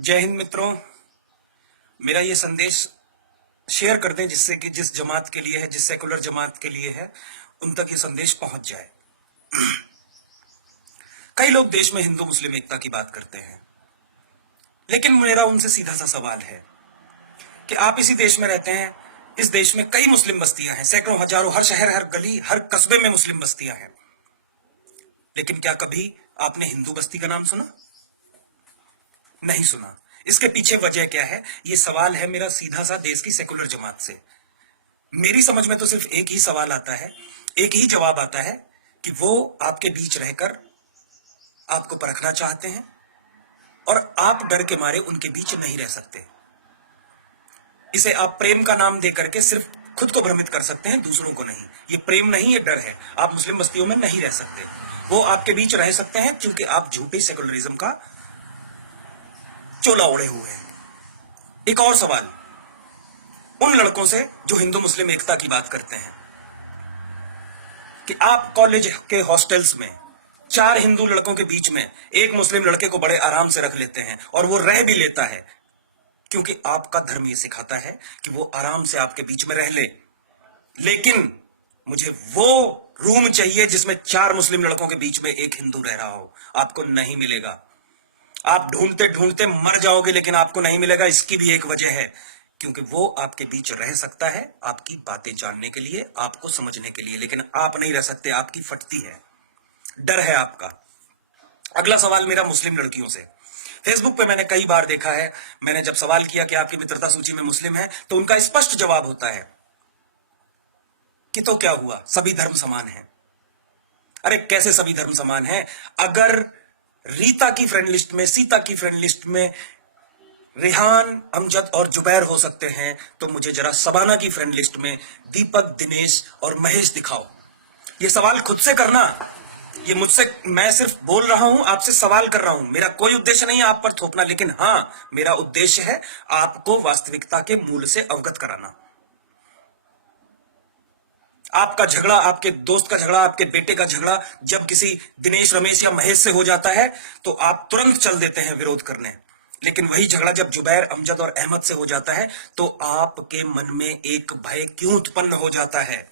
जय हिंद मित्रों। मेरा ये संदेश शेयर कर दें जिससे कि जिस जमात के लिए है, जिस सेकुलर जमात के लिए है, उन तक ये संदेश पहुंच जाए। कई लोग देश में हिंदू मुस्लिम एकता की बात करते हैं, लेकिन मेरा उनसे सीधा सा सवाल है कि आप इसी देश में रहते हैं। इस देश में कई मुस्लिम बस्तियां हैं, सैकड़ों हजारों, हर शहर, हर गली, हर कस्बे में मुस्लिम बस्तियां हैं। लेकिन क्या कभी आपने हिंदू बस्ती का नाम सुना? नहीं सुना। इसके पीछे वजह क्या है? ये सवाल है मेरा सीधा सा देश की सेकुलर जमात से। मेरी समझ में तो सिर्फ एक ही सवाल आता है, एक ही जवाब आता है कि वो आपके बीच रहकर आपको परखना चाहते हैं और आप डर के मारे उनके बीच नहीं रह सकते। इसे आप प्रेम का नाम देकर के सिर्फ खुद को भ्रमित कर सकते हैं, दूसरों को नहीं। ये प्रेम नहीं, ये डर है। आप मुस्लिम बस्तियों में नहीं रह सकते। वो आपके बीच रह सकते हैं क्योंकि आप झूठे सेकुलरिज्म का चोला ओढ़े हुए हैं। एक और सवाल उन लड़कों से जो हिंदू मुस्लिम एकता की बात करते हैं कि आप कॉलेज के हॉस्टल्स में 4 हिंदू लड़कों के बीच में एक मुस्लिम लड़के को बड़े आराम से रख लेते हैं और वो रह भी लेता है क्योंकि आपका धर्म ये सिखाता है कि वो आराम से आपके बीच में रह ले। लेकिन मुझे वो रूम चाहिए जिसमें 4 मुस्लिम लड़कों के बीच में एक हिंदू रह रहा हो। आपको नहीं मिलेगा। आप ढूंढते ढूंढते मर जाओगे, लेकिन आपको नहीं मिलेगा। इसकी भी एक वजह है, क्योंकि वो आपके बीच रह सकता है आपकी बातें जानने के लिए, आपको समझने के लिए, लेकिन आप नहीं रह सकते। आपकी फटती है, डर है आपका। अगला सवाल मेरा मुस्लिम लड़कियों से। फेसबुक पे मैंने कई बार देखा है, मैंने जब सवाल किया कि आपकी मित्रता सूची में मुस्लिम है, तो उनका स्पष्ट जवाब होता है कि तो क्या हुआ, सभी धर्म समान हैं। अरे कैसे सभी धर्म समान हैं? अगर रीता की फ्रेंड लिस्ट में, सीता की फ्रेंड लिस्ट में रिहान, अमजद और जुबैर हो सकते हैं, तो मुझे जरा सबाना की फ्रेंड लिस्ट में दीपक, दिनेश और महेश दिखाओ। ये सवाल खुद से करना। ये मुझसे, मैं सिर्फ बोल रहा हूं, आपसे सवाल कर रहा हूं। मेरा कोई उद्देश्य नहीं है आप पर थोपना, लेकिन हां, मेरा उद्देश्य है आपको वास्तविकता के मूल से अवगत कराना। आपका झगड़ा, आपके दोस्त का झगड़ा, आपके बेटे का झगड़ा जब किसी दिनेश, रमेश या महेश से हो जाता है तो आप तुरंत चल देते हैं विरोध करने। लेकिन वही झगड़ा जब जुबैर, अमजद और अहमद से हो जाता है तो आपके मन में एक भय क्यों उत्पन्न हो जाता है?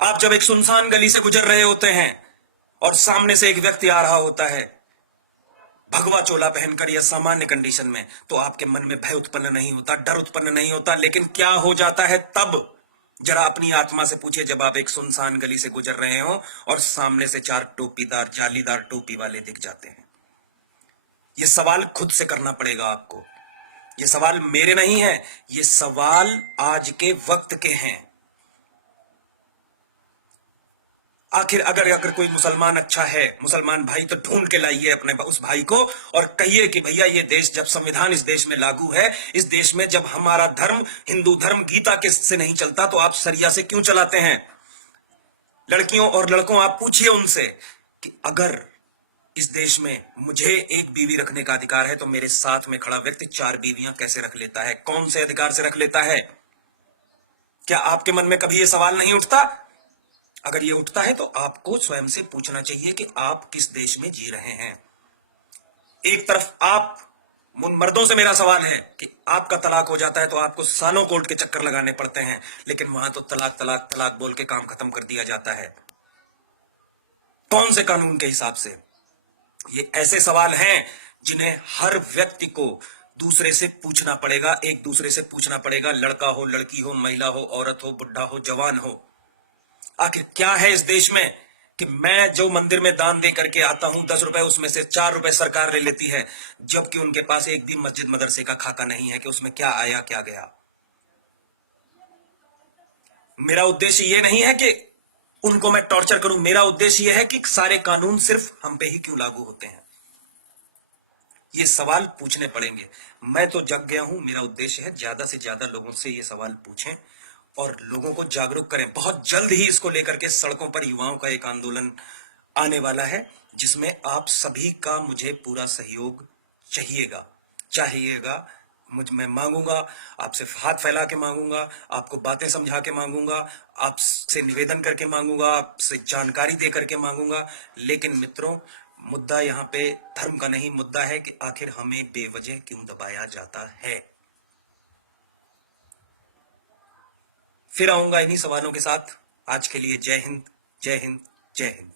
आप जब एक सुनसान गली से गुजर रहे होते हैं और सामने से एक व्यक्ति आ रहा होता है भगवा चोला पहनकर या सामान्य कंडीशन में, तो आपके मन में भय उत्पन्न नहीं होता, डर उत्पन्न नहीं होता। लेकिन क्या हो जाता है तब? जरा अपनी आत्मा से पूछिए, जब आप एक सुनसान गली से गुजर रहे हो और सामने से 4 टोपीदार, जालीदार टोपी वाले दिख जाते हैं। यह सवाल खुद से करना पड़ेगा आपको। यह सवाल मेरे नहीं है, ये सवाल आज के वक्त के हैं। आखिर अगर कोई मुसलमान अच्छा है, मुसलमान भाई, तो ढूंढ के लाइए अपने उस भाई को और कहिए कि भैया, ये देश, जब संविधान इस देश में लागू है, इस देश में जब हमारा धर्म, हिंदू धर्म, गीता के से नहीं चलता, तो आप सरिया से क्यों चलाते हैं? लड़कियों और लड़कों, आप पूछिए उनसे कि अगर इस देश में मुझे एक बीवी रखने का अधिकार है, तो मेरे साथ में खड़ा व्यक्ति 4 बीवियां कैसे रख लेता है? कौन से अधिकार से रख लेता है? क्या आपके मन में कभी यह सवाल नहीं उठता? अगर ये उठता है तो आपको स्वयं से पूछना चाहिए कि आप किस देश में जी रहे हैं। एक तरफ आप, मर्दों से मेरा सवाल है कि आपका तलाक हो जाता है तो आपको सालों कोर्ट के चक्कर लगाने पड़ते हैं, लेकिन वहां तो तलाक तलाक तलाक बोल के काम खत्म कर दिया जाता है। कौन से कानून के हिसाब से? ये ऐसे सवाल हैं जिन्हें हर व्यक्ति को दूसरे से पूछना पड़ेगा, एक दूसरे से पूछना पड़ेगा। लड़का हो, लड़की हो, महिला हो, औरत हो, बुढ़ा हो, जवान हो। आखिर क्या है इस देश में कि मैं जो मंदिर में दान दे करके आता हूं, 10 रुपए, उसमें से 4 रुपए सरकार ले लेती है, जबकि उनके पास एक भी मस्जिद मदरसे का खाका नहीं है कि उसमें क्या आया क्या गया। मेरा उद्देश्य यह नहीं है कि उनको मैं टॉर्चर करूं, मेरा उद्देश्य यह है कि सारे कानून सिर्फ हम पे ही क्यों लागू होते हैं। ये सवाल पूछने पड़ेंगे। मैं तो जग गया हूं। मेरा उद्देश्य है ज्यादा से ज्यादा लोगों से ये सवाल पूछें और लोगों को जागरूक करें। बहुत जल्द ही इसको लेकर के सड़कों पर युवाओं का एक आंदोलन आने वाला है, जिसमें आप सभी का मुझे पूरा सहयोग चाहिएगा। मैं मांगूंगा, आपसे हाथ फैला के मांगूंगा, आपको बातें समझा के मांगूंगा, आपसे निवेदन करके मांगूंगा, आपसे जानकारी दे करके मांगूंगा। लेकिन मित्रों, मुद्दा यहाँ पे धर्म का नहीं, मुद्दा है कि आखिर हमें बेवजह क्यों दबाया जाता है। फिर आऊंगा इन्हीं सवालों के साथ। आज के लिए जय हिंद, जय हिंद, जय हिंद।